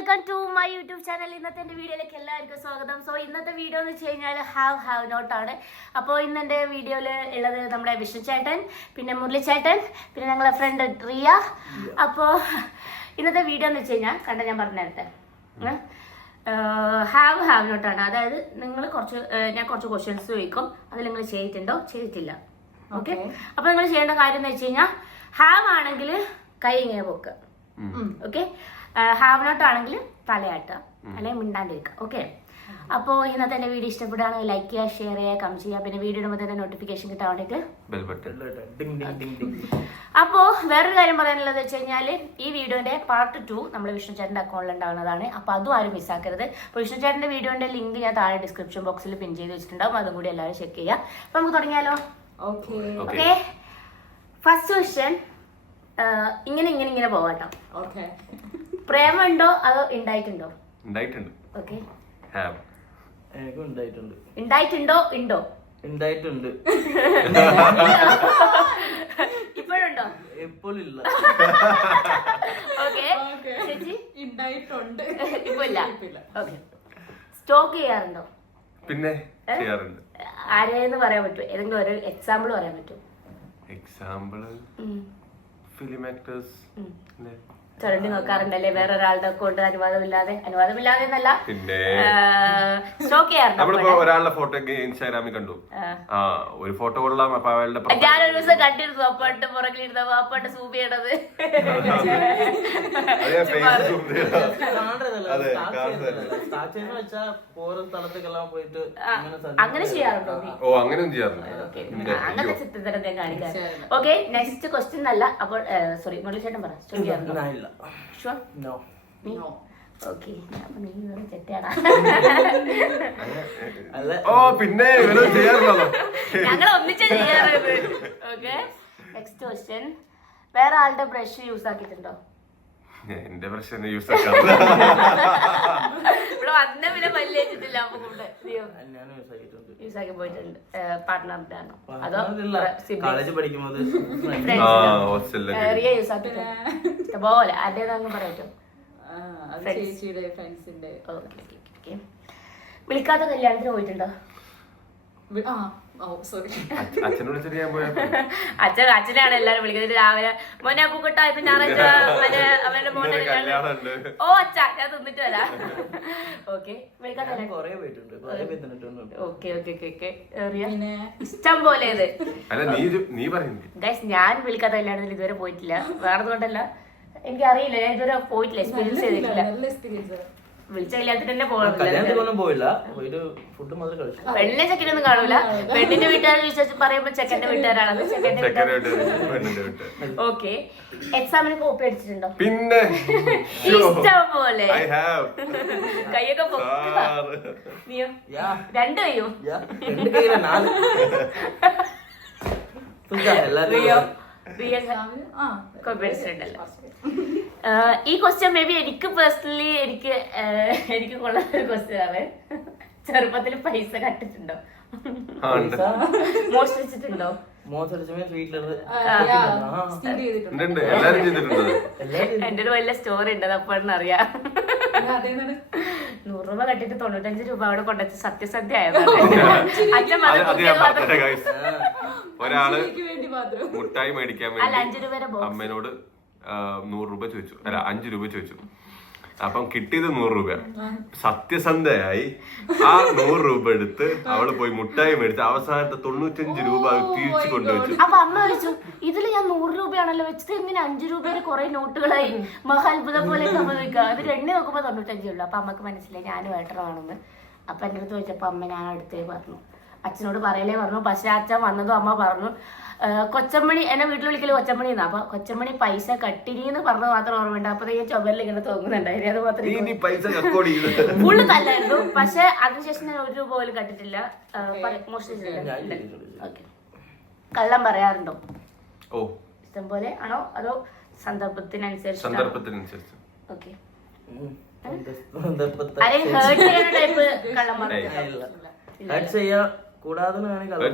Welcome to my YouTube channel. ഇന്നത്തെ എൻ്റെ വീഡിയോയിലേക്ക് എല്ലാവർക്കും സ്വാഗതം. സോ ഇന്നത്തെ വീഡിയോ എന്ന് വെച്ച് കഴിഞ്ഞാൽ ഹാവ് നോട്ടാണ്. അപ്പോൾ ഇന്ന് എൻ്റെ വീഡിയോയിൽ ഉള്ളത് നമ്മുടെ വിഷ്ണു ചേട്ടൻ, പിന്നെ മുരളി ചേട്ടൻ, പിന്നെ ഞങ്ങളെ ഫ്രണ്ട് റിയ. അപ്പോൾ ഇന്നത്തെ വീഡിയോ എന്ന് വെച്ച് കഴിഞ്ഞാൽ ഞാൻ പറഞ്ഞു നേരത്തെ ഹാവ് നോട്ടാണ്. അതായത് നിങ്ങൾ ഞാൻ കുറച്ച് ക്വസ്റ്റ്യൻസ് ചോദിക്കും, അതിൽ നിങ്ങൾ ചെയ്തിട്ടുണ്ടോ ചെയ്തിട്ടില്ല. ഓക്കെ, അപ്പോൾ നിങ്ങൾ ചെയ്യേണ്ട കാര്യം എന്ന് വെച്ച് കഴിഞ്ഞാൽ ഹാവ് ആണെങ്കിൽ കൈ ഇങ്ങനെ പൊക്കുക, ഓക്കെ. ഹാവ് നോട്ട് ആണെങ്കിൽ തലയാട്ടുക, അല്ലെങ്കിൽ മിണ്ടാണ്ടിരിക്കുക. ഓക്കെ, അപ്പോൾ ഇന്നത്തെ എൻ്റെ വീഡിയോ ഇഷ്ടപ്പെടുകയാണെങ്കിൽ ലൈക്ക് ചെയ്യുക, ഷെയർ ചെയ്യുക, കമന്റ് ചെയ്യുക. പിന്നെ വീഡിയോ ഇടുമ്പോൾ തന്നെ നോട്ടിഫിക്കേഷൻ കിട്ടാൻ വേണ്ടിയിട്ട്. അപ്പോൾ വേറൊരു കാര്യം പറയാനുള്ളത് വെച്ച് കഴിഞ്ഞാൽ ഈ വീഡിയോന്റെ പാർട്ട് 2 നമ്മുടെ വിഷ്ണു ചേട്ടൻ്റെ അക്കൗണ്ടിൽ ഉണ്ടാകുന്നതാണ്. അപ്പോൾ അതും ആരും മിസ്സാക്കരുത്. അപ്പോൾ വിഷ്ണു ചേട്ടൻ്റെ വീഡിയോന്റെ ലിങ്ക് ഞാൻ താഴെ ഡിസ്ക്രിപ്ഷൻ ബോക്സിൽ പിൻ ചെയ്ത് വെച്ചിട്ടുണ്ടാവും, അതും കൂടി എല്ലാവരും ചെക്ക് ചെയ്യുക. അപ്പോൾ നമുക്ക് തുടങ്ങിയാലോ? ഓക്കെ, ഫസ്റ്റ് ക്വസ്റ്റ്യൻ ഇങ്ങനെ പോവാട്ടോ. ഓക്കെ, പ്രേമുണ്ടോ അതോ ഉണ്ടായിട്ടുണ്ടോ? ഉണ്ടായിട്ടുണ്ട്. ഓക്കെ, ഉണ്ടായിട്ടുണ്ടോ? ഉണ്ടോ? ഉണ്ടായിട്ടുണ്ട്. ഇപ്പോഴുണ്ടോ? എപ്പോഴില്ല. ഓക്കെ, ചേച്ചി ഉണ്ടായിട്ടുണ്ട്, ഇപ്പൊ ഇല്ല. ഓക്കെ, സ്റ്റോക്ക് ചെയ്യാറുണ്ടോ? പിന്നെ ചെയ്യാറുണ്ട്. ആരെയെന്ന് പറയാൻ പറ്റുമോ? ഏതെങ്കിലും ഒരു എക്സാമ്പിൾ പറയാൻ പറ്റുമോ? എക്സാമ്പിൾ ഫിലിം ആക്ടേഴ്സ് ചുരണ്ടി നോക്കാറുണ്ടല്ലേ വേറെ ഒരാളുടെ അക്കൗണ്ട് അനുവാദമില്ലാതെ എന്നല്ല, പിന്നെ സ്റ്റോക്ക് ചെയ്യാറുണ്ട്. നമ്മളിപ്പോ ഒരാളുടെ ഫോട്ടോ ഒക്കെ ഇൻസ്റ്റാഗ്രാമിൽ കണ്ടു, ഒരു ഫോട്ടോ കൊള്ളാം, അപ്പൊ അവളുടെ ഞാനൊരു ദിവസം കണ്ടിരുന്നു അപ്പാട്ട് പുറകിലിരുന്ന അപ്പാട്ട് സൂപ്പ് ചെയ്യണത്. അങ്ങനെ ചെയ്യാറുണ്ടോ? ഓ, അങ്ങനെയും ചെയ്യാറുണ്ട്. അങ്ങനത്തെ ചിത്രത്തരം ഞാൻ കാണിക്കാം. ഓക്കെ, നെക്സ്റ്റ് ക്വസ്റ്റ്യൻ അല്ല. അപ്പോൾ സോറി, മുരളി ചേട്ടൻ പറ. സ്റ്റോക്ക് ചെയ്യാറുണ്ടോ? Sure? No. Okay. ഓ, പിന്നെ ചെയ്യാറുണ്ടോ? ഞങ്ങൾ ഒന്നിച്ച് ചെയ്യാറുണ്ട്. ഓക്കെ, നെക്സ്റ്റ് ക്വസ്റ്റ്യൻ, വേറെ ആളുടെ ബ്രഷ് യൂസ് ആക്കിയിട്ടുണ്ടോ? എന്റെ ബ്രഷ് യൂസ് ആക്കാറില്ല. ഇവിടെ വന്ന പിന്നെ പല്ലേറ്റിട്ടില്ല. യൂസ് ആക്കി പോയിട്ടുണ്ട്. പാർട്ട്ണറിന്റെ ആണോ അതോ കോളേജ് പഠിക്കുമ്പോൾ റിയ യൂസ് ആക്കിയിട്ടുണ്ട്? ഇഷ്ടപോലെ ആരുടേതാണെന്ന് പറയാറ്റോ? വിളിക്കാത്ത കല്യാണത്തിന് പോയിട്ടുണ്ടോ? അച്ഛനാണ് എല്ലാരും വിളിക്കുന്നത്. രാവിലെ മോനെ പൂക്കട്ടോ, ഇപ്പൊ ഞായറാഴ്ച അവന്റെ മോനെ ഓ അച്ഛാ ഞാൻ തിന്നിട്ട് വരാം. ഓക്കെ, വിളിക്കാത്ത ഇഷ്ടം പോലെ ഇത്. ഞാൻ വിളിക്കാത്ത കല്യാണത്തിൽ ഇതുവരെ പോയിട്ടില്ല. വേറെ കൊണ്ടല്ല, എനിക്കറിയില്ല, ഞാൻ ഇതുവരെ പോയിട്ടില്ല, എക്സ്പീരിയൻസ് ചെയ്തിട്ടില്ല. വിളിച്ച കല്യാണത്തിന് തന്നെ പോയില്ല. പെണ്ണിനെ ചെക്കനൊന്നും കാണൂല. പെണ്ണിന്റെ വീട്ടുകാരെ വിശ്വസിച്ച് പറയുമ്പോ ചെക്കന്റെ വീട്ടുകാരാണ്. ചെക്കന്റെ വീട്ടുകാർ. ഓക്കെ, എക്സാമിന് കോപ്പി അടിച്ചിട്ടുണ്ടോ? പിന്നെ ഇഷ്ടം പോലെ. കൈയൊക്കെ നീയോ? രണ്ട് കയ്യോ? ഈ ക്വസ്റ്റ്യൻ മേ ബി എനിക്ക് പേഴ്സണലി എനിക്ക് കൊള്ളുന്ന ഒരു ക്വസ്റ്റ്യൻ ആണ്. ചെറുപ്പത്തിൽ പൈസ കട്ടിട്ടുണ്ടോ? മോഷ്ടിച്ചിട്ടുണ്ടോ? എന്റെ ഒരു വലിയ സ്റ്റോറി ഉണ്ട്, അപ്പോഴെന്ന് അറിയാം. 100 രൂപ കട്ടിട്ട് 95 രൂപ അവിടെ കൊണ്ടുവച്ച് സത്യസന്ധ ആയതാണ്. അച്ഛൻ ഒരാള് മുട്ടായി മേടിക്കാൻ വേണ്ടി 5 രൂപ അമ്മേനോട് 100 രൂപ ചോദിച്ചു, അല്ല 5 രൂപ ചോദിച്ചു. അപ്പം കിട്ടിയത് 100 രൂപ. സത്യസന്ധയായി ആ 100 രൂപ എടുത്ത് അവള് പോയി മുട്ടായി മേടിച്ച് അവസാനത്തെ 95 രൂപ തിരിച്ചു കൊണ്ടുവച്ചു. അപ്പൊ അമ്മ ചോദിച്ചു, ഇതില് ഞാൻ 100 രൂപയാണല്ലോ വെച്ചത്, ഇങ്ങനെ 5 രൂപയുടെ കുറെ നോട്ടുകളായി, മഹാത്ഭുതം പോലെ സംഭവിക്കുക. അത് എണ്ണി നോക്കുമ്പോ 95 ഉള്ളു. അപ്പൊ അമ്മക്ക് മനസ്സിലായി ഞാൻ വേട്ടറാണെന്ന്. അപ്പൊ എന്റെ അടുത്ത് ചോദിച്ചപ്പോ അമ്മ ഞാൻ അടുത്തേ പറഞ്ഞു, അച്ഛനോട് പറയലേ പറഞ്ഞു. പക്ഷെ അച്ഛൻ വന്നതും അമ്മ പറഞ്ഞു, കൊച്ചമ്മണി എന്നെ വീട്ടിൽ വിളിക്കല് കൊച്ചമ്മണി എന്നാ. അപ്പൊ കൊച്ചമ്മണി പൈസ കട്ടിനീന്ന് പറഞ്ഞത് മാത്രം ഓർമ്മയുണ്ട്. അപ്പൊ ഞാൻ ചുമരിൽ ഇങ്ങനെ തോന്നുന്നുണ്ടായിരുന്നു. അത് മാത്രമേ ഫുള്ള് തല്ലായിരുന്നു. പക്ഷെ അതിനുശേഷം ഞാൻ 1 രൂപ പോലും കട്ടിട്ടില്ല, മോഷ്ടിച്ചിട്ടില്ല. ഓക്കെ, കള്ളം പറയാറുണ്ടോ? ഓ, ഇഷ്ടം പോലെ ആണോ അതോ സന്ദർഭത്തിനനുസരിച്ച്? ഓക്കെ, ആരെയും ഹേർട്ട് ചെയ്യുന്ന ടൈപ്പ് കള്ളം പറയാ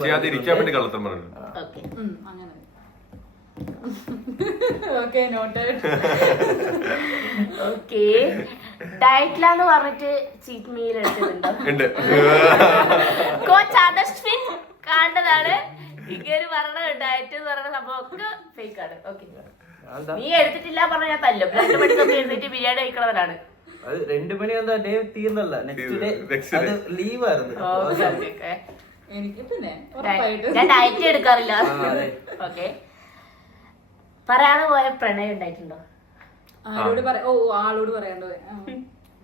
ചെയ്യാതിരിക്കാൻ വേണ്ടി കള്ളത്തരം പറഞ്ഞു. Okay, noted. Okay. ഡയറ്റിലാന്ന് പറഞ്ഞിട്ട് ചീറ്റ് മീൽ എടുത്തിട്ടുണ്ടോ? ഉണ്ട്. കോച്ച് അദർശ്വിൻ കാണുന്നതാണ്. ഇങ്ങനെ പറഞ്ഞ ഡയറ്റ് എന്ന് പറയുന്ന സംഭവം ഒക്കെ ഫേക്ക് ആണ്. ഓക്കെ, നീ എടുത്തിട്ടില്ല പറഞ്ഞ ഞാൻ തല്ലും. 2 മണിക്കൊക്കെ എഴുന്നേറ്റ് ബിരിയാണി കഴിക്കണവരാണ്. അത് 2 മണി എന്താ ഡേ തീർന്നല്ല, നെക്സ്റ്റ് ഡേ അത് ലീവ് ആയിരുന്നു. എനിക്ക് പിന്നെ ഞാൻ ഡയറ്റ് എടുക്കാറില്ല. ഓക്കെ, പറയാതെ പോയ പ്രണയം ഉണ്ടായിട്ടുണ്ടോ? ആളോട് പറയാണ്ടോ?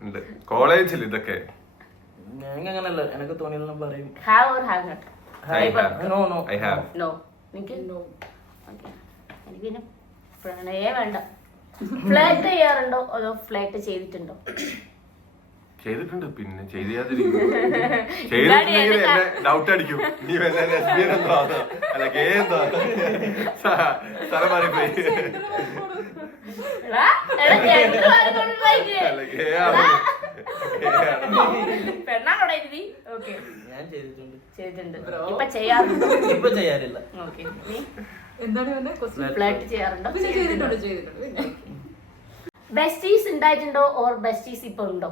ഉണ്ട്. കോളേജിൽ ഇതൊക്കെ ഞാൻ അങ്ങനല്ല, എനിക്ക് തോന്നിയെല്ലാം പറയും. Have or have not? No no I have. No. എനിക്ക് എനിക്ക് പിന്നെ പ്രണയേ വേണ്ട. ഫ്ലൈറ്റ് ചെയ്യാറുണ്ടോ അതോ ഫ്ലൈറ്റ് ചെയ്തിട്ടുണ്ടോ? ചെയ്തിട്ടുണ്ട്. പിന്നെ ചെയ്തിട്ടുണ്ടെങ്കിൽ എന്നെ ഡൗട്ട് അടിക്കും. നീ വല്ല lesbian എന്തോ ആണോ? അല്ല ഗേ എന്തോ ആണോ? സ്ഥലം മാറിപ്പോയി. അല്ല ഗേ ആണോ? പെണ്ണാണോടെ എഴുതി? ഓക്കെ, ഞാൻ ചെയ്തിട്ടുണ്ട്. ചെയ്തിട്ടുണ്ട്. ഇപ്പൊ ചെയ്യാറുണ്ടോ? ഇപ്പൊ ചെയ്യാറില്ല. ഓക്കെ, നീ എന്താണ് ഫ്ലൈറ്റ് ചെയ്യാറുണ്ടോ? ചെയ്തിട്ടുണ്ട്. ബെസ്റ്റീസ് ഉണ്ടായിട്ടുണ്ടോ ഓർ ബെസ്റ്റീസ് ഇപ്പൊ ഉണ്ടോ?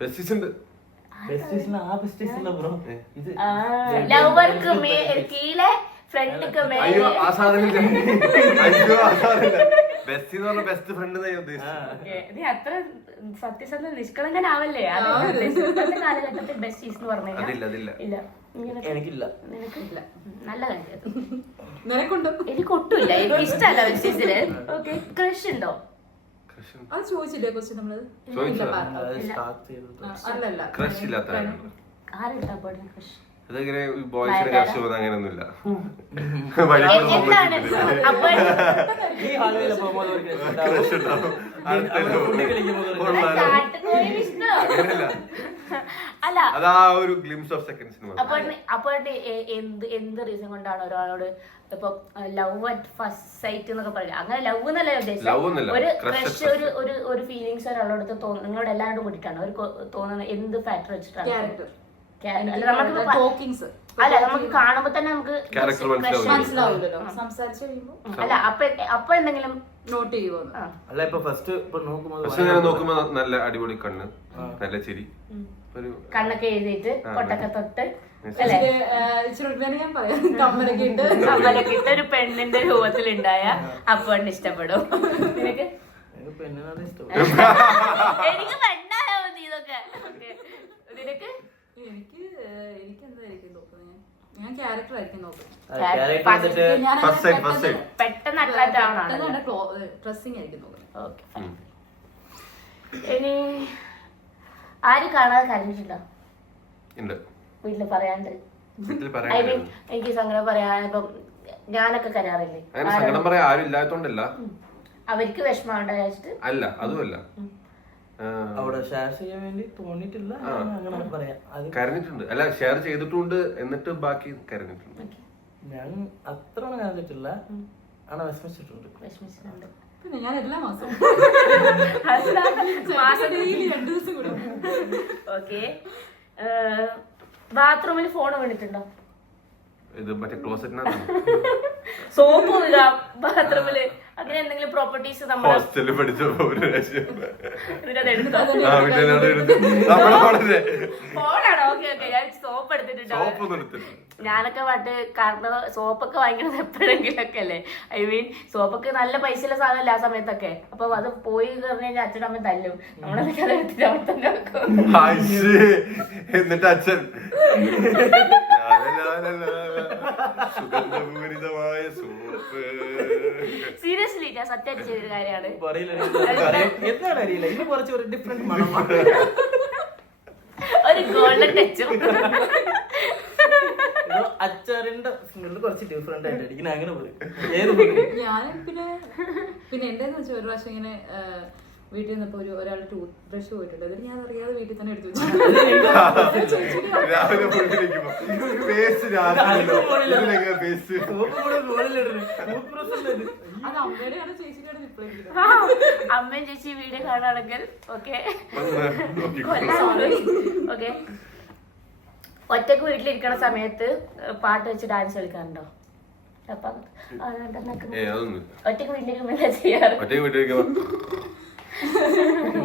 ബെസ്റ്റീസ് ഉണ്ട്. ബെസ്റ്റീസിന് ആ ബെസ്റ്റീസ് അല്ല ബ്രോ, ഇത് ലവർക്ക് കീഴെ ഫ്രണ്ടിക്ക് അയ്യോ മേലെ. ആ സാധനം അയ്യോ ആ സാധനം ബെസ്റ്റ് എന്ന് പറഞ്ഞ ബെസ്റ്റ് ഫ്രണ്ട് എന്നാ ഞാൻ ഉദ്ദേശിച്ചത്. നീ അത്ര സത്യസന്ധ നിഷ്കളങ്കനാവല്ലേ? ഇന്നത്തെ കാലഘട്ടത്തിൽ ബെസ്റ്റീസ് എന്ന് പറഞ്ഞു അതില്ല അതില്ല. ഇല്ല. ഇങ്ങനെ എനിക്കില്ല. നിനക്കില്ല. നല്ല കാര്യം. നിനക്കുണ്ടോ? എനിക്ക് ഒട്ടുമില്ല. എനിക്ക് ഇഷ്ടമല്ല ബെസ്റ്റീസിന്. ഓക്കെ, ക്രഷ് ഉണ്ടോ? അത് ചോദിച്ചില്ലേ ക്വസ്റ്റ്യൻ നമ്മള്? സ്റ്റാർട്ട് ചെയ്തത് അല്ലല്ല, ക്രഷ് ഇല്ലാത്ത ആരുണ്ടാ ക്രഷ്? അതങ്ങനെ ബോയ്സിന് ക്രഷ് പോകുന്ന അങ്ങനെയൊന്നുമില്ല. എന്താണ് അപ്പൊ ഈ ഹാളിൽ പോകുമ്പോൾ ഒരു ക്രഷ് ഉണ്ടാവും. കാട്ടുകോഴി വിഷ്ണു അല്ല. അത് ആ ഒരു ഗ്ലിംസ് ഓഫ് സെക്കൻഡ്സിന്. അപ്പൊ എന്ത് റീസൺ കൊണ്ടാണ് ഒരാളോട് ഇപ്പൊ ലവ് അറ്റ് ഫസ്റ്റ് സൈറ്റ് എന്നൊക്കെ പറയാം? അങ്ങനെ ലവ് എന്നല്ല ഉദ്ദേശിച്ചത്. ഒരു ക്രഷ്, ഒരു ഫീലിങ്സ് ഒരാളോട് തോന്നുന്നു. നിങ്ങളോട് എല്ലാവരോടും കൂടിയിട്ടാണ് ഒരു തോന്നുന്നത്. എന്ത് ഫാക്ടർ വെച്ചിട്ടാണ്? അല്ല നമുക്ക് കാണുമ്പോ തന്നെ നമുക്ക് മനസ്സിലാവില്ലല്ലോ സംസാരിച്ചു കഴിയുമ്പോ. അല്ല അപ്പൊ എന്തെങ്കിലും നോട്ട് ചെയ്യുമോ? അല്ല, ഇപ്പൊ ഫസ്റ്റ് നോക്കുമ്പോ നല്ല അടിപൊളി കണ്ണ്, നല്ല ചിരി, ഒരു കണ്ണൊക്കെ എഴുതിയിട്ട് പൊട്ടൊക്കെ തൊട്ട് ഞാൻ പറയാം, കമ്മലൊക്കെ ഇട്ട് ഒരു പെണ്ണിന്റെ രൂപത്തിലുണ്ടായ അപ്പൊ ഇഷ്ടപ്പെടും. നിനക്ക്? പെണ്ണിനാണ് ഇഷ്ടം. എനിക്ക് പെണ്ണായാ മതി ഇതൊക്കെ. നിനക്ക്? എനിക്ക് എന്തായിരിക്കും നോക്കുന്നത്? ഞാൻ ക്യാരക്ടർ ആയിരിക്കും നോക്കുന്നത്. പെട്ടെന്ന് അട്രാക്ട് ആവണാണ്. ഡ്രസ്സിങ് ആയിരിക്കും നോക്കുന്നത്. ഓക്കെ, ഇനി ആര് കാണാതെ കരഞ്ഞിട്ടുണ്ടോ? വീട്ടില് പറയാണ്ട്? ഐ മീൻ എനിക്ക് സങ്കടം പറയാൻ ഇപ്പം ഞാനൊക്കെ കരാറില്ലേ? സങ്കടം പറയാൻ ആരും ഇല്ലാത്തോണ്ടല്ല, അവർക്ക് വിഷമം ഉണ്ടായിട്ട് അല്ല. അതുമല്ല, അവിടെ ഷെയർ ചെയ്യാൻ വേണ്ടി തോന്നിയിട്ടില്ല, അങ്ങനെ പറയാം. കരഞ്ഞിട്ടുണ്ട്. അല്ല, ഷെയർ ചെയ്തിട്ടുണ്ട്, എന്നിട്ട് ബാക്കി കരഞ്ഞിട്ടുണ്ട്. ഞാൻ അത്ര കരഞ്ഞിട്ടില്ല, ആണ് വിഷമിച്ചിട്ടുണ്ട്. പിന്നെ ഞാൻ എല്ലാ മാസവും മാസത്തിൽ 2 ദിവസം കൂടെ. ഓക്കെ, ബാത്റൂമിൽ ഫോൺ വീണിട്ടുണ്ടോ? ഇത് മറ്റേ ക്ലോസറ്റിനകത്ത് സോപ്പ് ബാത്റൂമില് അങ്ങനെ എന്തെങ്കിലും പ്രോപ്പർട്ടീസ് ഹോസ്റ്റലിൽ പഠിച്ചപ്പോ ഫോണാണോ? ഓക്കെ ഓക്കെ, ഞാൻ സോപ്പ് എടുത്തിട്ടുണ്ടോ? ഞാനൊക്കെ പണ്ട് കാരണം സോപ്പൊക്കെ വാങ്ങിക്കണത് എപ്പോഴെങ്കിലും ഒക്കെ അല്ലേ. ഐ മീൻ സോപ്പൊക്കെ നല്ല പൈസയുള്ള സാധനമല്ല ആ സമയത്തൊക്കെ. അപ്പൊ അത് പോയി പറഞ്ഞു കഴിഞ്ഞാൽ അച്ഛനും അമ്മ തല്ലും. നമ്മളതൊക്കെ അത് എടുത്തിട്ട് അവിടെ തന്നെ വെക്കും. എന്നിട്ട് അച്ഛൻ സുഗന്ധപൂരിതമായ സോപ്പ്. സീരിയസ്ലി ഞാൻ സത്യമായിട്ട് ചെയ്തൊരു കാര്യമാണ്. എന്താണ് അറിയില്ല, ഇത് കുറച്ച് ഒരു ഡിഫറെന്റ് മണമാണ്. ഒരു ഗോൾഡൻ ടച്ചും അച്ചാറിന്റെ സ്മെല്ല് കുറച്ച് ഡിഫറെന്റ് ആയിട്ട് അടിക്കുന്ന അങ്ങനെ പറയും. ഞാൻ പിന്നെ എന്താന്ന് വെച്ചാൽ ഒരു പ്രാവശ്യം ഇങ്ങനെ വീട്ടിൽ നിന്നപ്പോ ഒരാൾ ടൂത്ത് ബ്രഷ് പോയിട്ടുണ്ട്. അതിന് ഞാൻ അറിയാതെ വീട്ടിൽ തന്നെ എടുത്തു വെച്ചു. അത് അമ്മയുടെയാണ് ചേച്ചിയുടെ ഇപ്പോഴെങ്കിലും. അമ്മയും ചേച്ചി വീഡിയോ കാണുകയാണെങ്കിൽ ഓക്കെ. ഓക്കെ, ഒറ്റക്ക് വീട്ടിലിരിക്കണ സമയത്ത് പാട്ട് വെച്ച് ഡാൻസ് കളിക്കാറുണ്ടോ? ഒറ്റക്ക് വീട്ടിലിരിക്കുമ്പോ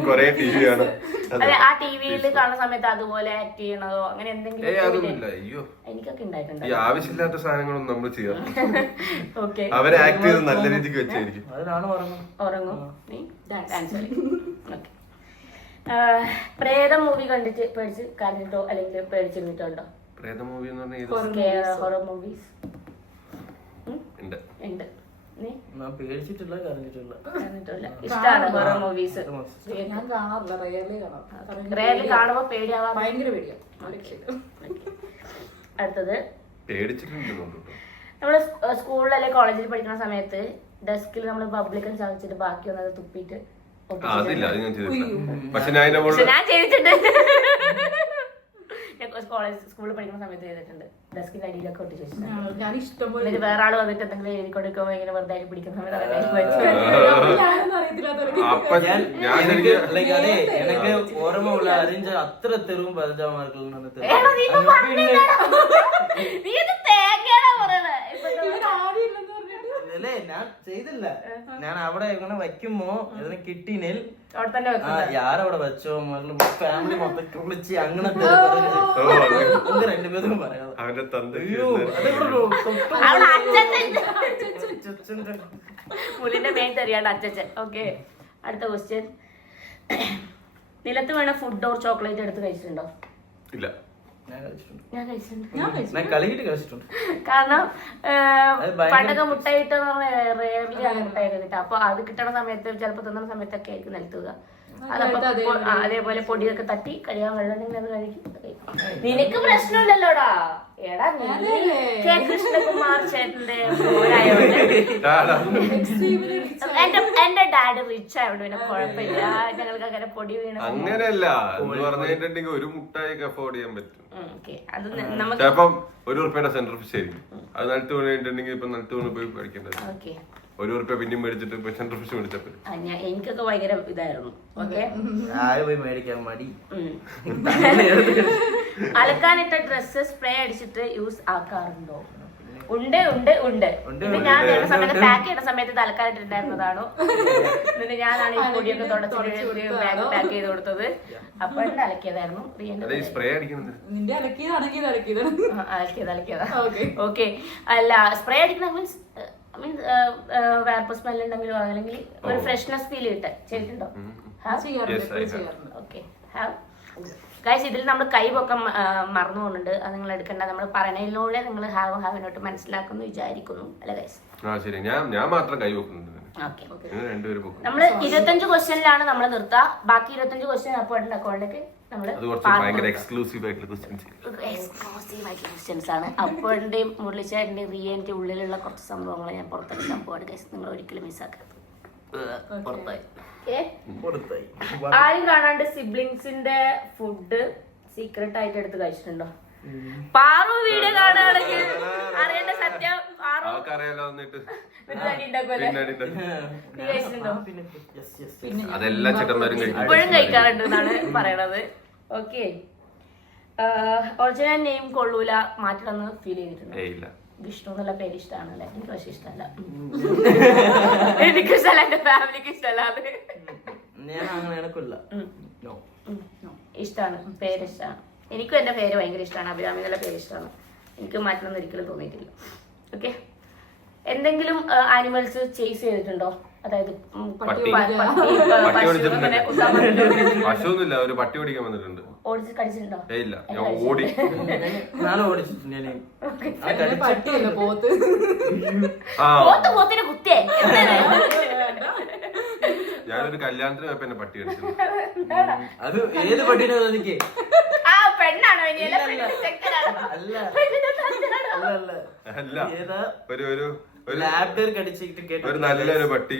കൊറേ ടി വി ആണ്. അതെ ആ ടിവിയിൽ കാണുന്ന സമയത്ത് അതുപോലെ ആക്ട് ചെയ്യണതോ അങ്ങനെ എന്തെങ്കിലും അതൊന്നുമില്ല. അയ്യോ, എനിക്കൊക്കെ ഉണ്ടായിട്ടുണ്ട്. ഈ ആവശ്യമില്ലാത്ത സാധനങ്ങളൊന്നും നമ്മൾ ചെയ്യാം. ഓക്കെ, അവരെ ആക്ട് ചെയ്ത് നല്ല രീതിക്ക് വെച്ചായിരിക്കും. അതിനാണ് ഉറങ്ങും നീ ഡാൻസ് കളി. ഓക്കെ, പ്രേതം മൂവി കണ്ടിട്ട് പേടിച്ച് കരഞ്ഞിട്ടോ അല്ലെങ്കിൽ പേടിച്ചിരുന്നിട്ടുണ്ടോ? പ്രേത മൂവി എന്ന് പറഞ്ഞാൽ ഹൊറർ മൂവീസ് ഉണ്ട്. ഉണ്ട്. നീ പേടിച്ചിട്ടില്ല, കരഞ്ഞിട്ടില്ല. ഇഷ്ടമാണ് ഹൊറർ മൂവീസ്? ഞാൻ കാണാറില്ല, റയർലി കാണാം. റയർലി കാണുമ്പോ പേടിയാവാ? ഭയങ്കര പേടിയാ. അടുത്തത് പേടിച്ചിട്ടുണ്ട്. നമ്മള് സ്കൂളിൽ അല്ലെങ്കിൽ കോളേജിൽ പഠിക്കുന്ന സമയത്ത് ഡെസ്കിൽ നമ്മൾ പബ്ലിക്കൻ ചാവിച്ചിട്ട് ബാക്കി വന്നത് തുപ്പിയിട്ട് അതില്ല, അത് ഞാൻ ചെയ്തിട്ടില്ല. പക്ഷെ ഞാൻ ഞാൻ ചെയ്തിട്ടുണ്ട്. കോളേജ് സ്കൂളിൽ പഠിക്കുന്ന സമയത്ത് ചെയ്തിട്ടുണ്ട്. ഡെസ്കിന്റെ അടിയിലൊക്കെ ഒട്ടി വെച്ചിട്ടുണ്ട്. ഞാൻ ഇഷ്ടംപോലെ വേറെ ആള് വന്നിട്ട് എന്തെങ്കിലും എഴുതി കൊടുക്കുമ്പോ ഇങ്ങനെ വെറുതെ പിടിക്കുന്ന സമയത്ത് ഞാനൊന്നും അറിയത്തില്ലാത്ത അപ്പൊ ഞാൻ എനിക്ക് ഓർമ്മ ഉള്ള അറിഞ്ഞ അത്ര തെരുവും പതിജാമാർക്കും അല്ലേ ഞാൻ ചെയ്തില്ല. ഞാൻ അവിടെ ഇങ്ങനെ വയ്ക്കുമ്പോ ഇതിനെ കിട്ടിനേൽ യാരവിടെ വെച്ചോ ഫാമിലി മൊത്തം വിളിച്ച് അങ്ങനത്തെ രണ്ടുപേരും പറയാം. അവന്റെ തന്ത പുലിന്റെ മെയിൻ തെറിയാണ് അച്ഛൻ. ഓക്കെ, അടുത്ത ക്വസ്റ്റ്യൻ. നിലത്ത് വീണ ഫുഡ് ഓർ ചോക്ലേറ്റ് എടുത്ത് കഴിച്ചിട്ടുണ്ടോ? ഇല്ല, ഞാൻ കഴിച്ചിട്ടുണ്ട്. കളിക്കിട്ട് കഴിച്ചിട്ടുണ്ട്. കാരണം പണ്ടൊക്കെ മുട്ടായിട്ട് റേർലി ആണ് മുട്ടായി കിട്ടുക. അപ്പൊ അത് കിട്ടണ സമയത്ത് ചിലപ്പോ തിന്നുന്ന സമയത്തൊക്കെ ആയിരിക്കും നിലത്തുക. അതേപോലെ പൊടിയൊക്കെ തട്ടി കഴിയാൻ വെള്ളം അത് കഴിക്കും. നിനക്ക് പ്രശ്നമില്ലല്ലോടാ. എടാ കൃഷ്ണകുമാർ ചേട്ടന്റെ എന്റെ ഡാഡി റിച്ച് ആയതുകൊണ്ട് പിന്നെ കുഴപ്പമില്ല. ഞങ്ങൾക്ക് അങ്ങനെ പൊടി വീണ അങ്ങനെയല്ല എന്ന് പറഞ്ഞിട്ടുണ്ടെങ്കിൽ ഒരു മുട്ടായി അഫോർഡ് ചെയ്യാൻ പറ്റും. അത് നമുക്ക് ചിലപ്പം ₹1 സെന്റർ ഫിഷ് ആയിരിക്കും. അത് നിലത്ത് വീണിട്ടുണ്ടെങ്കിൽ ഇപ്പൊ നിലത്ത് വീണ് പോയി പഠിക്കേണ്ടത്. ₹1 പിന്നെയും മേടിച്ചിട്ട് ഇപ്പൊ സെന്റർ ഫിഷ് മേടിച്ചപ്പോ എനിക്കൊക്കെ ഭയങ്കര ഇതായിരുന്നു. ഓക്കെ, പോയി മേടിക്കാൻ മടി. അലക്കാനിട്ട ഡ്രസ്സ് സ്പ്രേ അടിച്ചിട്ട് യൂസ് ആക്കാറുണ്ടോ? ഉണ്ട് ഉണ്ട് ഉണ്ട്. ഇത് ഞാൻ ചെയ്യുന്ന സമയത്ത് പാക്ക് ചെയ്യുന്ന സമയത്ത് അലക്കാനിട്ടുണ്ടായിരുന്നതാണോ? എന്നിട്ട് ഞാനാണ് ഈ പൊടിയൊക്കെ തുടച്ചിട്ട് പാക്ക് ചെയ്ത് കൊടുത്തത്. അപ്പോഴും അലക്കിയതായിരുന്നു. സ്പ്രേ അടിക്കുന്നത് അലക്കിയതാ. ഓക്കെ, അല്ല സ്പ്രേ അടിക്കുന്ന മീൻസ് വേർപ്പ് സ്മെൽ ഉണ്ടെങ്കിലോ അല്ലെങ്കിൽ ഒരു ഫ്രഷ്നെസ് ഫീൽ കിട്ടാൻ ചെയ്തിട്ടുണ്ടോ? ഓക്കെ, ഗൈസ് ഇതിൽ നമ്മൾ കൈ പൊക്കം മറന്നു പോകുന്നുണ്ട്. അത് നിങ്ങൾ എടുക്കണ്ട. നമ്മൾ പറയണതിലൂടെ നിങ്ങൾ ഹാവിനോട്ട് മനസ്സിലാക്കുന്നു വിചാരിക്കുന്നു അല്ലെ ഗൈസ്? ഞാൻ മാത്രം കൈ വെക്കുന്നുണ്ട്. നമ്മള് 25 ക്വസ്റ്റ്യനിലാണ് നമ്മൾ നിർത്തുക. ബാക്കി 25 ക്വസ്റ്റ്യൻ അപ്പോഴുണ്ട് അക്കൗണ്ടിലേക്ക് എക്സ്ക്ലൂസീവ് ആയിട്ടുള്ള ക്വസ്റ്റ്യൻസ് ആണ്. അപ്പോഴുടെയും മുരളിച്ചേട്ടന്റെയും റിയന്റെ ഉള്ളിലുള്ള കുറച്ച് സംഭവങ്ങൾ ഞാൻ പുറത്തെടുക്കാൻ പോവാണ് ഗൈസ്. നിങ്ങൾ ഒരിക്കലും മിസ്സാക്കരുത്. ആരും കാണാണ്ട് സിബ്ലിങ്സിന്റെ ഫുഡ് സീക്രട്ട് ആയിട്ട് എടുത്ത് കഴിച്ചിട്ടുണ്ടോ? പാറു വീഡിയോ കാണുകയാണെങ്കിൽ അറിയേണ്ട സത്യം. ഇപ്പോഴും കഴിക്കാറുണ്ട് എന്നാണ് പറയണത്. ഓക്കെ, ഒറിജിനൽ നെയിം കൊള്ളൂല മാറ്റണമെന്ന് ഫീൽ ചെയ്തിട്ടുണ്ട്? വിഷ്ണു എന്നുള്ള പേര് ഇഷ്ടമാണല്ലേ? എനിക്ക് പക്ഷെ ഇഷ്ടമല്ല. എനിക്ക് ഇഷ്ടമല്ല, എന്റെ ഫാമിലിക്ക് ഇഷ്ടമല്ല. ഇഷ്ടമാണ്, പേര് ഇഷ്ടമാണ്. എനിക്കും എന്റെ പേര് ഭയങ്കര ഇഷ്ടമാണ്. അഭിരാമി എന്നുള്ള പേര് ഇഷ്ടമാണ്. എനിക്ക് മാറ്റണമെന്ന് ഒരിക്കലും തോന്നിയിട്ടില്ല. ഓക്കെ, എന്തെങ്കിലും ആനിമൽസ് ചേസ് ചെയ്തിട്ടുണ്ടോ? അതായത് പശുവൊന്നുമില്ല, ഒരു പട്ടി ഓടിക്കാൻ വന്നിട്ടുണ്ട്. ഓടിച്ച് കടിച്ചിട്ടുണ്ടോ? ഇല്ല, ഞാൻ ഓടി പോത്തിനെ കുത്തിയേ. ഞാനൊരു കല്യാണത്തിന് പോയപ്പോ എന്നെ പട്ടി കടിച്ചു. അത് ഏത് പട്ടീനെ? ആ പെണ്ണാണോ? അല്ല, ഒരു നല്ലൊരു പട്ടി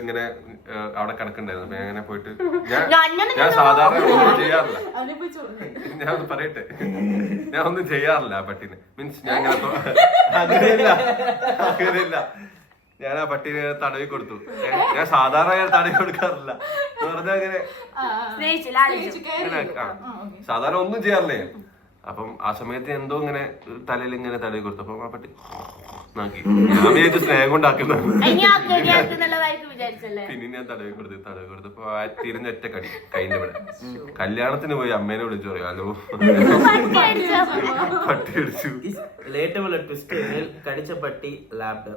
ഇങ്ങനെ അവിടെ കിടക്കണ്ടായിരുന്നു. അപ്പൊ അങ്ങനെ പോയിട്ട് ഞാൻ സാധാരണ ഒന്നും ചെയ്യാറില്ല. ഞാൻ ഒന്ന് പറയട്ടെ, ഞാൻ ഒന്നും ചെയ്യാറില്ല ആ പട്ടീനെ. മീൻസ് ഞാൻ അങ്ങനെയില്ല. ഞാൻ ആ പട്ടീനെ തടവി കൊടുത്തു. ഞാൻ സാധാരണ തടവി കൊടുക്കാറില്ല എന്ന് പറഞ്ഞാൽ അങ്ങനെ സാധാരണ ഒന്നും ചെയ്യാറില്ലേ. അപ്പം ആ സമയത്ത് എന്തോ ഇങ്ങനെ തലയിൽ ഇങ്ങനെ തലയിൽ കൊടുത്തു. അപ്പൊ ആ പട്ടി നാക്കി. ഞാൻ വിചാരിച്ചു സ്നേഹം കൊണ്ടാക്കുന്നതാണ്. പിന്നെ ഞാൻ തടവി കൊടുത്തപ്പോ ആ തിരിഞ്ഞൊറ്റ കടി കൈന്റെ ഇവിടെ. കല്യാണത്തിന് പോയി അമ്മേനെ വിളിച്ചു പറയും, ഹലോ പട്ടി അടിച്ചു. ലേറ്റബിൾ ട്വിസ്റ്റ് കടിച്ച പട്ടി ലാബ്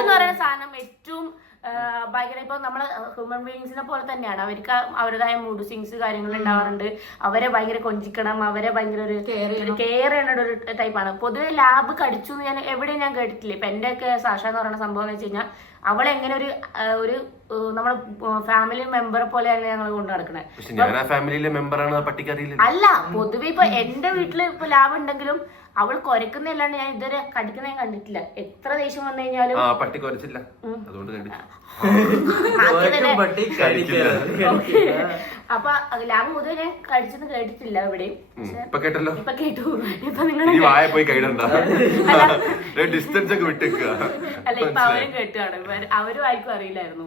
എന്ന് പറയുന്ന സാധനം ഏറ്റവും ഭയങ്കര ഇപ്പൊ നമ്മള് ഹ്യൂമൻ ബീയിങ്സിനെ പോലെ തന്നെയാണ്. അവർക്ക് അവരുടേതായ മൂഡ് സ്വിങ്സ് കാര്യങ്ങൾ ഉണ്ടാവാറുണ്ട്. അവരെ ഭയങ്കര കൊഞ്ചിക്കണം, അവരെ ഭയങ്കര ഒരു കെയർ ചെയ്യേണ്ട ഒരു ടൈപ്പാണ്. പൊതുവെ ലാബ് കടിച്ചു എന്ന് ഞാൻ എവിടെയും ഞാൻ കേട്ടിട്ടില്ല. ഇപ്പൊ എന്റെ ഒക്കെ സാഷ എന്ന് പറയുന്ന സംഭവം എന്ന് വെച്ച് കഴിഞ്ഞാൽ അവളെ എങ്ങനെ ഒരു നമ്മളെ ഫാമിലി മെമ്പറെ പോലെയാണ് ഞങ്ങൾ കൊണ്ട് നടക്കണേ. അല്ല, പൊതുവെ ഇപ്പൊ എന്റെ വീട്ടില് ഇപ്പൊ ലാബ് ഉണ്ടെങ്കിലും അവൾ കുരക്കുന്നല്ലാണ്ട് ഞാൻ ഇതുവരെ കടിക്കുന്ന ഞാൻ കണ്ടിട്ടില്ല. എത്ര ദേഷ്യം വന്നു കഴിഞ്ഞാലും പട്ടി കുരച്ചില്ല, അതുകൊണ്ട് അപ്പൊ ലാബ് പൊതുവെ ഞാൻ കടിച്ചെന്ന് കേട്ടിട്ടില്ല എവിടെയും. ഇപ്പൊ കേട്ടല്ലോ, ഇപ്പൊ കേട്ടു. ഇപ്പൊ നിങ്ങൾ ഡിസ്റ്റൻസ് ഒക്കെ വിട്ടേക്കുക. അല്ല, ഇപ്പൊ അവരും കേട്ടുകാണ്, അവരും ആർക്കും അറിയില്ലായിരുന്നു.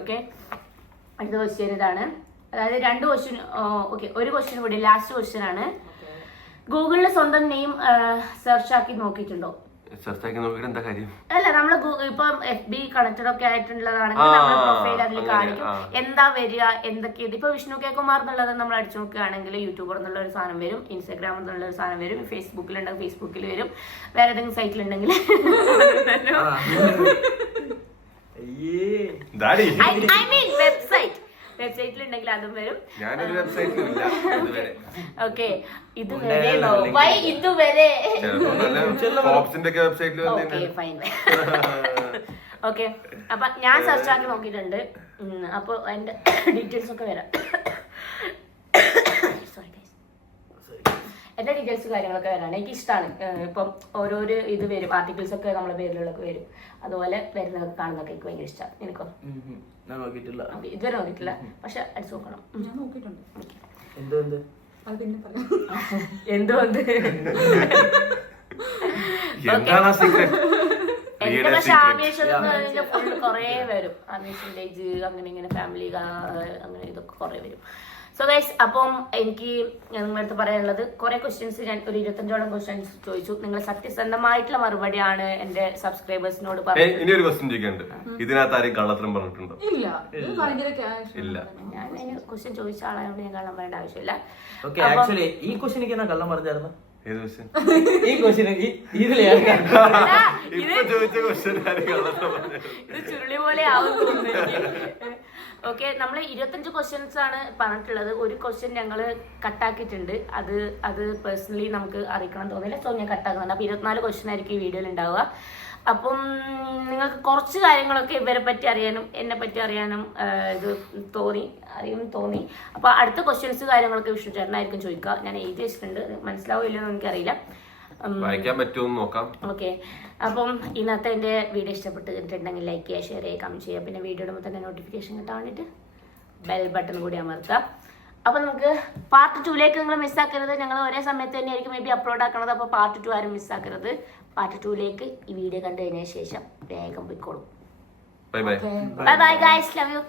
ഓക്കെ, അടുത്ത ക്വസ്റ്റ്യൻ ഇതാണ്. അതായത് 2 ക്വസ്റ്റ്യൻ. ഓക്കെ, ഒരു ക്വസ്റ്റ്യൻ കൂടി, ലാസ്റ്റ് ക്വസ്റ്റ്യൻ ആണ്. ഗൂഗിളിൽ സ്വന്തം നെയിം സെർച്ച് ആക്കി നോക്കിയിട്ടുണ്ടോ? എന്താ കാര്യം? അല്ല, നമ്മള് ഇപ്പൊ FB കണക്റ്റഡ് ഒക്കെ ആയിട്ടുള്ളതാണെങ്കിൽ നമ്മുടെ പ്രൊഫൈൽ അതിൽ കാണിക്കും എന്താ വരിക, എന്തൊക്കെയാണ്. ഇപ്പൊ വിഷ്ണു കെ കുമാർ എന്നുള്ളത് നമ്മൾ അടിച്ചു നോക്കുകയാണെങ്കിൽ യൂട്യൂബർ എന്നുള്ള ഒരു സാധനം വരും, ഇൻസ്റ്റാഗ്രാം എന്നുള്ള ഒരു സാധനം വരും, ഫേസ്ബുക്കിലുണ്ടെങ്കിൽ ഫേസ്ബുക്കിൽ വരും, വേറെ ഏതെങ്കിലും സൈറ്റിലുണ്ടെങ്കിൽ വെബ്സൈറ്റിലുണ്ടെങ്കിൽ അതും വരും. ഓക്കെ, ഇതുവരെ ഓക്കെ. അപ്പൊ ഞാൻ സെർച്ച് ആക്കി നോക്കിയിട്ടുണ്ട്. അപ്പൊ എന്റെ ഡീറ്റെയിൽസ് ഒക്കെ വരാം. എന്റെ ഡീറ്റെയിൽസ് കാര്യങ്ങളൊക്കെ വരാണ്. എനിക്ക് ഇഷ്ടമാണ്. ഇപ്പം ഓരോരോ ഇത് വരും, ആർട്ടിക്കിൾസ് ഒക്കെ നമ്മളെ പേരിലൊക്കെ വരും. അതുപോലെ വരുന്നതൊക്കെ കാണുന്നതൊക്കെ എനിക്ക് ഭയങ്കര ഇഷ്ടമാണ്. എനിക്കോ? ഇതുവരെ നോക്കിയിട്ടില്ല, പക്ഷെ അടിച്ചു നോക്കണം. ഞാൻ നോക്കിയിട്ടുണ്ട്. എന്തുകൊണ്ട് എന്റെ പക്ഷെ ആവേശം ഫുള്ള് കൊറേ വരും. ആവേശം വില്ലേജ്, അങ്ങനെ ഇങ്ങനെ ഫാമിലി, അങ്ങനെ ഇതൊക്കെ കൊറേ വരും. സോ ഗൈസ്, അപ്പം എനിക്ക് നിങ്ങളടുത്ത് പറയാനുള്ളത് കുറെ ക്വസ്റ്റ്യൻസ്, ഞാൻ ഒരു 25ഓളം ക്വസ്റ്റ്യൻസ് ചോദിച്ചു. നിങ്ങൾ സത്യസന്ധമായിട്ടുള്ള മറുപടിയാണ് എന്റെ സബ്സ്ക്രൈബേഴ്സിനോട് പറഞ്ഞത്. ഇനി ഒരു ക്വസ്റ്റ്യൻ ചോദിക്കാനുണ്ട്. ഇതിനകത്ത് ആരെയും കള്ളത്തരം പറഞ്ഞിട്ടുണ്ടോ? ഇല്ല. ഞാൻ അതിന് ക്വസ്റ്റ്യൻ ചോദിച്ച ആളായതുകൊണ്ട് ഞാൻ കള്ളം പറയേണ്ട ആവശ്യമില്ല. ആക്ച്വലി ഈ ക്വസ്റ്റ്യനിക്ക് എന്നാ കള്ളം പറഞ്ഞായിരുന്നു? ഏത് ക്വസ്റ്റ്യൻ? ഈ ക്വസ്റ്റ്യൻ ഇത് ചുരുളി പോലെ ആവും. ഓക്കെ, നമ്മൾ 25 ക്വസ്റ്റ്യൻസ് ആണ് പറഞ്ഞിട്ടുള്ളത്. ഒരു ക്വസ്റ്റ്യൻ ഞങ്ങൾ കട്ടാക്കിയിട്ടുണ്ട്. അത് പേഴ്സണലി നമുക്ക് അറിയിക്കണം തോന്നില്ല, സോ ഞാൻ കട്ടാക്കുന്നുണ്ട്. അപ്പോൾ 24 ക്വസ്റ്റ്യൻ ആയിരിക്കും ഈ വീഡിയോയിൽ ഉണ്ടാവുക. അപ്പം നിങ്ങൾക്ക് കുറച്ച് കാര്യങ്ങളൊക്കെ ഇവരെ പറ്റി അറിയാനും എന്നെ പറ്റി അറിയാനും ഇത് തോന്നി. അപ്പോൾ അടുത്ത ക്വസ്റ്റ്യൻസ് കാര്യങ്ങളൊക്കെ വിഷ്ണു ചേട്ടനായിരിക്കും ചോദിക്കുക. ഞാൻ എഴുതി വെച്ചിട്ടുണ്ട്, മനസ്സിലാവില്ലോ എന്ന് എനിക്കറിയില്ല. വായിക്കാൻ പറ്റുമെന്ന് നോക്കാം. ഓക്കെ, അപ്പം ഇന്നത്തെ എൻ്റെ വീഡിയോ ഇഷ്ടപ്പെട്ടിട്ടുണ്ടെങ്കിൽ ലൈക്ക് ചെയ്യുക, ഷെയർ ചെയ്യുക, കമൻറ്റ് ചെയ്യുക. പിന്നെ വീഡിയോ ഇടുമ്പോൾ തന്നെ നോട്ടിഫിക്കേഷൻ കിട്ടാൻ വേണ്ടിയിട്ട് ബെൽ ബട്ടൺ കൂടി അമർത്താം. അപ്പോൾ നമുക്ക് പാർട്ട് 2ലേക്ക് നിങ്ങൾ മിസ്സാക്കരുത്. ഞങ്ങൾ ഒരേ സമയത്ത് തന്നെ ആയിരിക്കും മേ ബി അപ്ലോഡ് ആക്കണത്. അപ്പോൾ പാർട്ട് 2 ആരും മിസ്സാക്കരുത്. പാർട്ട് 2ലേക്ക് ഈ വീഡിയോ കണ്ടു കഴിഞ്ഞതിന് ശേഷം വേഗം പോയിക്കോളും. Bye bye bye bye guys, love you.